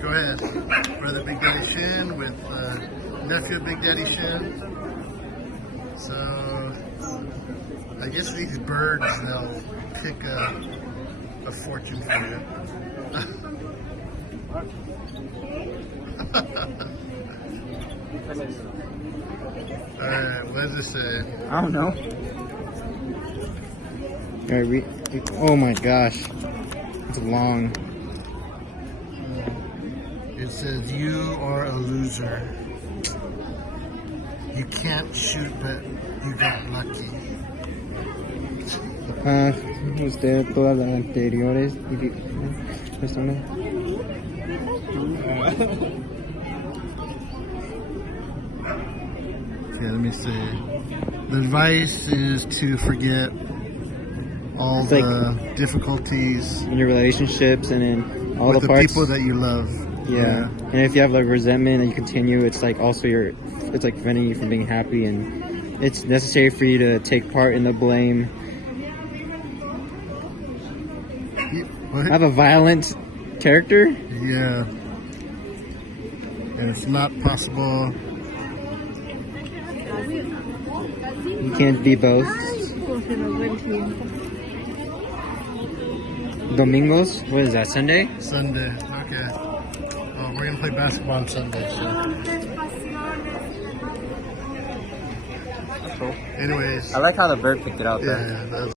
Go ahead. Brother Big Daddy Shin with nephew Big Daddy Shin. So, I guess these birds, they'll pick a fortune for you. Alright, what does it say? I don't know. Alright, oh my gosh. It's long. It says, you are a loser. You can't shoot, but you got lucky. Usted todas las anteriores. ¿Esto no? Okay, let me see. The advice is to forget all It's the difficulties In your relationships and in all with the the parts. people that you love. Yeah. And if you have like resentment and you continue, it's like also it's like preventing you from being happy, and it's necessary for you to take part in the blame. What? Have a violent character? Yeah. And it's not possible. You can't be both. Domingos? What is that, Sunday? Sunday. Okay. Oh, we're going to play basketball on Sunday. So. Anyways. I like how the bird picked it out Yeah, that was